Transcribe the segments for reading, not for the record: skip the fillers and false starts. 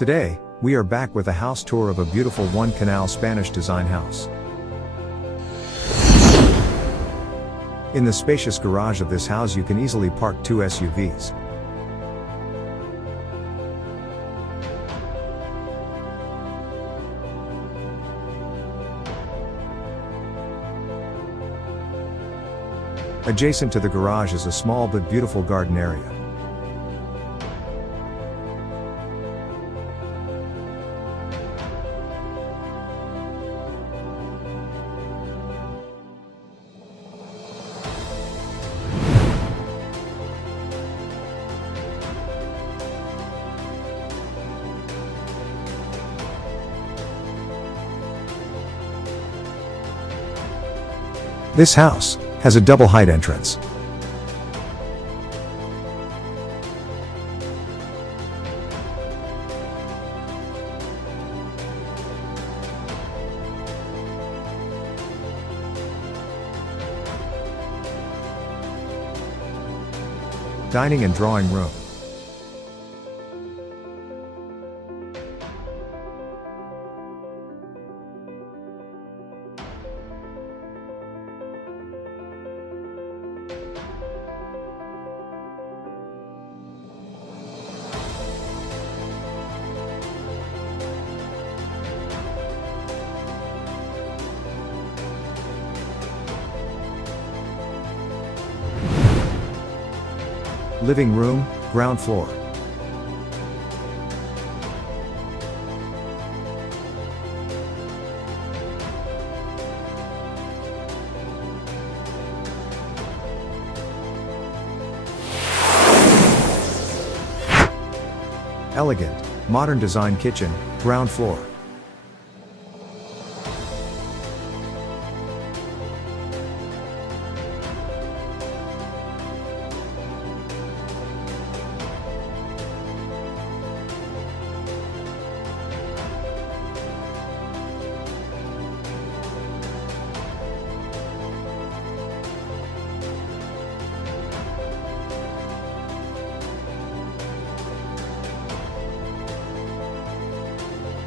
Today, we are back with a house tour of a beautiful one canal Spanish design house. In the spacious garage of this house you can easily park 2 SUVs. Adjacent to the garage is a small but beautiful garden area. This house has a double height entrance. Dining and drawing room. Living room, ground floor. Elegant, modern design kitchen, ground floor.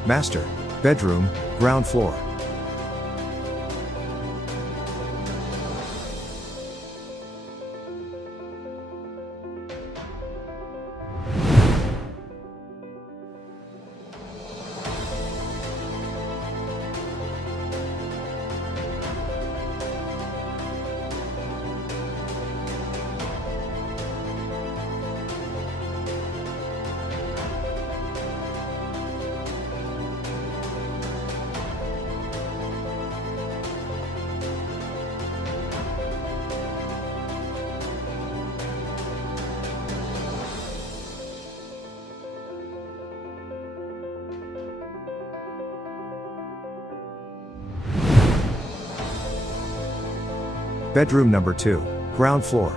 Master bedroom, ground floor. Bedroom number 2, ground floor.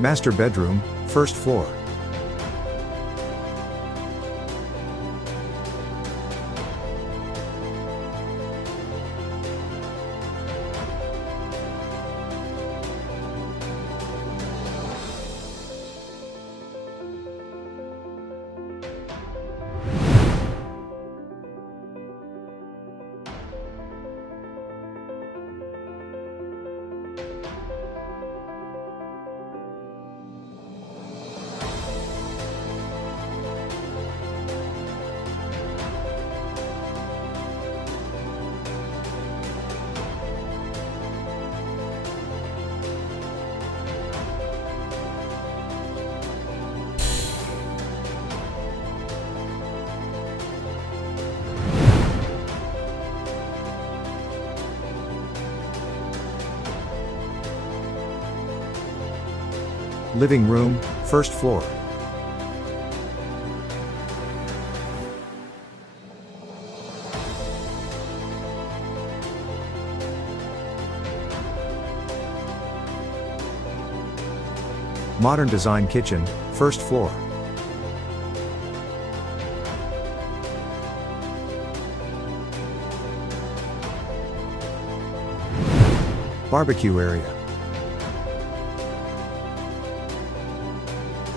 Master bedroom, first floor. Living room, first floor. Modern design kitchen, first floor. Barbecue area.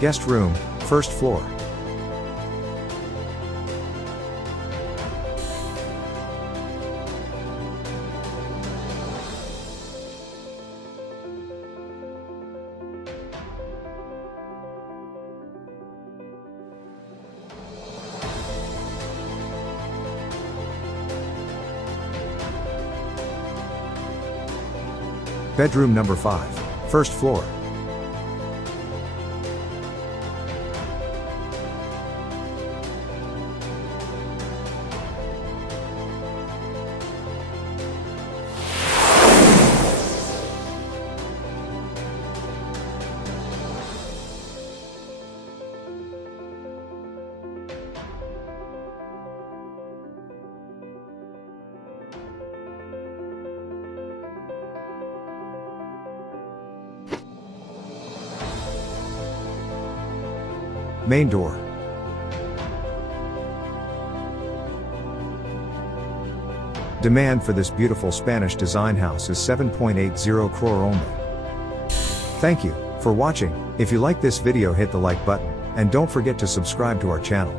Guest room, first floor. Bedroom number 5, first floor. Main door. Demand for this beautiful Spanish design house is 7.80 crore only. Thank you for watching. If you like this video, hit the like button and don't forget to subscribe to our channel.